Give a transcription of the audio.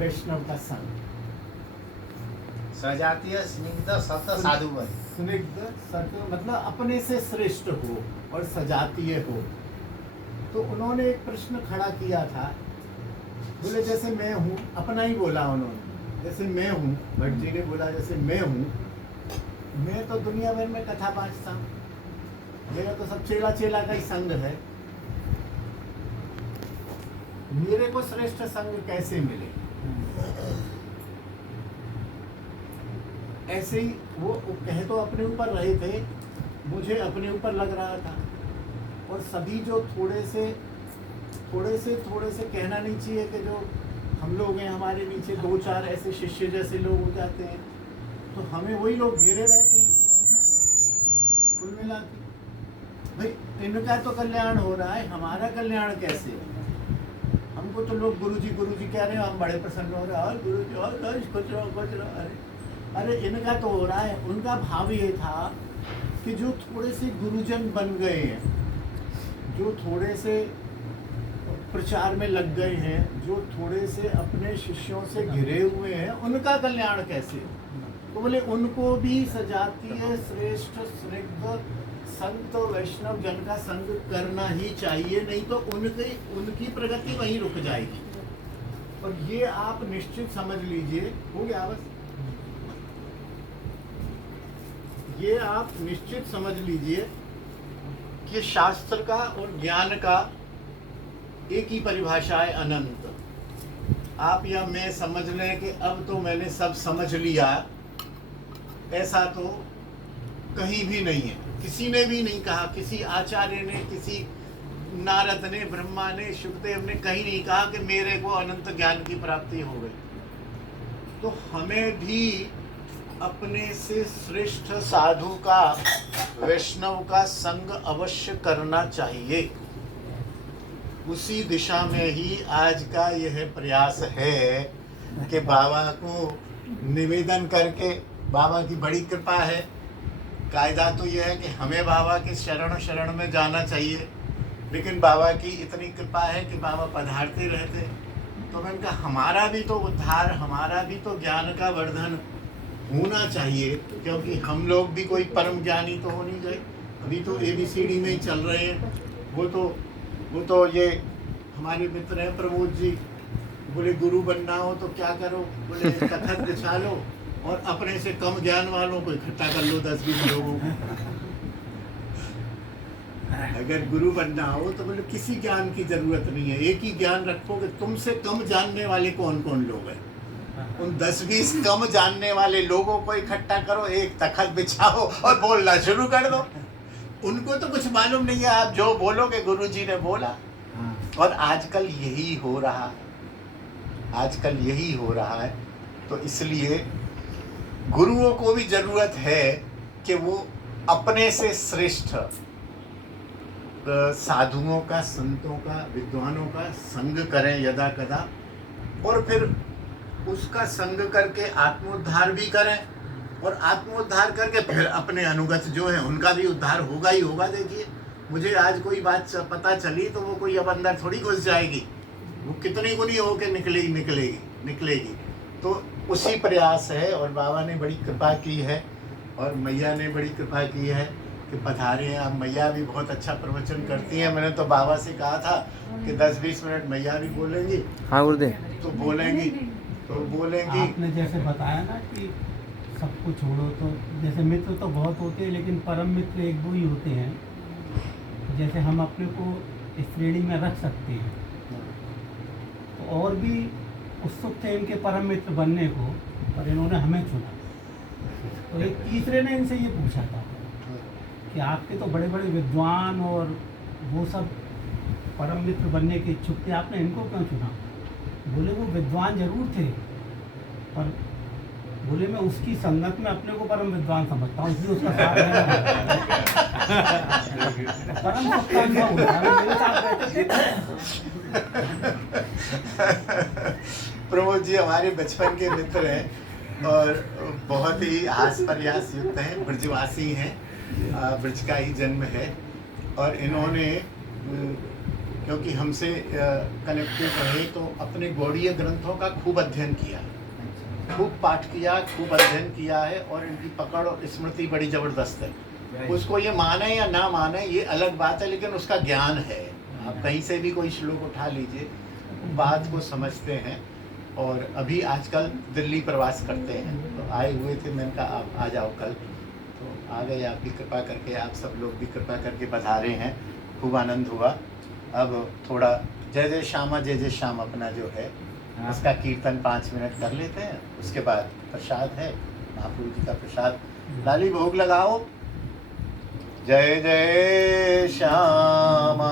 वैष्णव का संग। सजातीय स्निग्ध सत साधु बन। स्निग्ध सत मतलब अपने से श्रेष्ठ हो और सजातीय हो। तो उन्होंने एक प्रश्न खड़ा किया था, बोले जैसे मैं हूँ, अपना ही बोला उन्होंने, जैसे मैं हूँ, भट्ट जी ने बोला जैसे मैं हूँ, मैं तो दुनिया भर में कथा बाँटता हूँ, मेरा तो सब चेला चेला का ही संग है, मेरे को श्रेष्ठ संग कैसे मिले? ऐसे ही वो कह तो अपने ऊपर रहे थे, मुझे अपने ऊपर लग रहा था। और सभी जो थोड़े से कहना नहीं चाहिए कि जो हम लोग हैं, हमारे नीचे दो चार ऐसे शिष्य जैसे लोग हो जाते हैं, तो हमें वही लोग घेरे रहते हैं। कुल मिला के भाई इनका तो कल्याण हो रहा है, हमारा कल्याण कैसे? हमको तो लोग गुरुजी कह रहे हैं, हम बड़े प्रसन्न हो रहे हैं, और गुरुजी और कुछ रहो। अरे इनका तो हो रहा है। उनका भाव ये था कि जो थोड़े से गुरुजन बन गए हैं, जो थोड़े से प्रचार में लग गए हैं, जो थोड़े से अपने शिष्यों से घिरे हुए हैं, उनका कल्याण कैसे? तो बोले उनको भी सजातीय श्रेष्ठ स्निग्ध संत वैष्णव जन का संग करना ही चाहिए, नहीं तो उनकी प्रगति वहीं रुक जाएगी। और ये आप निश्चित समझ लीजिए, हो गया बस, ये आप निश्चित समझ लीजिए कि शास्त्र का और ज्ञान का एक ही परिभाषा है, अनंत। आप या मैं समझ लें कि अब तो मैंने सब समझ लिया, ऐसा तो कहीं भी नहीं है। किसी ने भी नहीं कहा, किसी आचार्य ने, किसी नारद ने, ब्रह्मा ने, शुकदेव ने कहीं नहीं कहा कि मेरे को अनंत ज्ञान की प्राप्ति हो गई। तो हमें भी अपने से श्रेष्ठ साधु का, वैष्णव का संग अवश्य करना चाहिए। उसी दिशा में ही आज का यह प्रयास है कि बाबा को निवेदन करके, बाबा की बड़ी कृपा है, कायदा तो यह है कि हमें बाबा के शरण में जाना चाहिए, लेकिन बाबा की इतनी कृपा है कि बाबा पधारते रहते। तो मैंने कहा हमारा भी तो उद्धार, हमारा भी तो ज्ञान का वर्धन होना चाहिए, क्योंकि हम लोग भी कोई परम ज्ञानी तो हो नहीं गए, अभी तो ABCD में ही चल रहे हैं। वो तो ये हमारे मित्र हैं प्रमोद जी, बोले गुरु बनना हो तो क्या करो? बोले कथक बिछा लो और अपने से कम ज्ञान वालों को इकट्ठा कर लो, 10-20 लोगों को। अगर गुरु बनना हो तो बोले किसी ज्ञान की जरूरत नहीं है, एक ही ज्ञान रखो कि तुमसे कम जानने वाले कौन कौन लोग हैं, उन 10-20 कम जानने वाले लोगों को इकट्ठा करो, एक तखत बिछाओ और बोलना शुरू कर दो। उनको तो कुछ मालूम नहीं है, आप जो बोलोगे गुरुजी ने बोला। और आजकल यही हो रहा है। तो इसलिए गुरुओं को भी जरूरत है कि वो अपने से श्रेष्ठ साधुओं का, संतों का, विद्वानों का संग करें यदा कदा, और फिर उसका संग करके आत्मोद्धार भी करें, और आत्मोद्धार करके फिर अपने अनुगत जो है उनका भी उद्धार होगा ही होगा। देखिए मुझे आज कोई बात पता चली तो वो कोई अब अंदर थोड़ी घुस जाएगी, वो कितनी गुनी होके निकलेगी। तो उसी प्रयास है, और बाबा ने बड़ी कृपा की है और मैया ने बड़ी कृपा की है कि पधारे हैं। अब मैया भी बहुत अच्छा प्रवचन करती हैं। मैंने तो बाबा से कहा था कि 10-20 मिनट मैया भी बोलेंगी। हाँ गुरुदेव, तो बोलेंगी। आपने जैसे बताया ना कि सबको छोड़ो, तो जैसे मित्र तो बहुत होते हैं, लेकिन परम मित्र एक दो ही होते हैं। जैसे हम अपने को इस श्रेणी में रख सकते हैं, तो और भी उत्सुक थे इनके परम मित्र बनने को, पर इन्होंने हमें चुना। तो एक तीसरे ने इनसे ये पूछा था कि आपके तो बड़े बड़े विद्वान और वो सब परम मित्र बनने के इच्छुक थे, आपने इनको क्यों चुना? बोले वो विद्वान जरूर थे, पर बोले मैं उसकी संगत में अपने को परम विद्वान समझता हूँ, इसलिए उसका साथ परम सत्ता होता है मेरे साथ। प्रमोद जी हमारे बचपन के मित्र हैं और बहुत ही हास प्रयास युक्त हैं, ब्रजवासी हैं, ब्रज का ही जन्म है। और इन्होंने क्योंकि हमसे कनेक्टेड रहे तो अपने गौड़ीय ग्रंथों का खूब अध्ययन किया, खूब पाठ किया, खूब अध्ययन किया है और इनकी पकड़ और स्मृति बड़ी ज़बरदस्त है। उसको ये माने या ना माने ये अलग बात है, लेकिन उसका ज्ञान है। आप कहीं से भी कोई श्लोक उठा लीजिए, बात को समझते हैं। और अभी आजकल दिल्ली प्रवास करते हैं, तो आए हुए थे, मैंने कहा आप आ जाओ कल, तो आ गए। आप भी कृपा करके, आप सब लोग भी कृपा करके पधारे हैं, खूब आनंद हुआ। अब थोड़ा जय जय श्याम अपना जो है उसका कीर्तन 5 मिनट कर लेते हैं, उसके बाद प्रसाद है, महाप्रभु जी का प्रसाद। लाली भोग लगाओ। जय जय श्यामा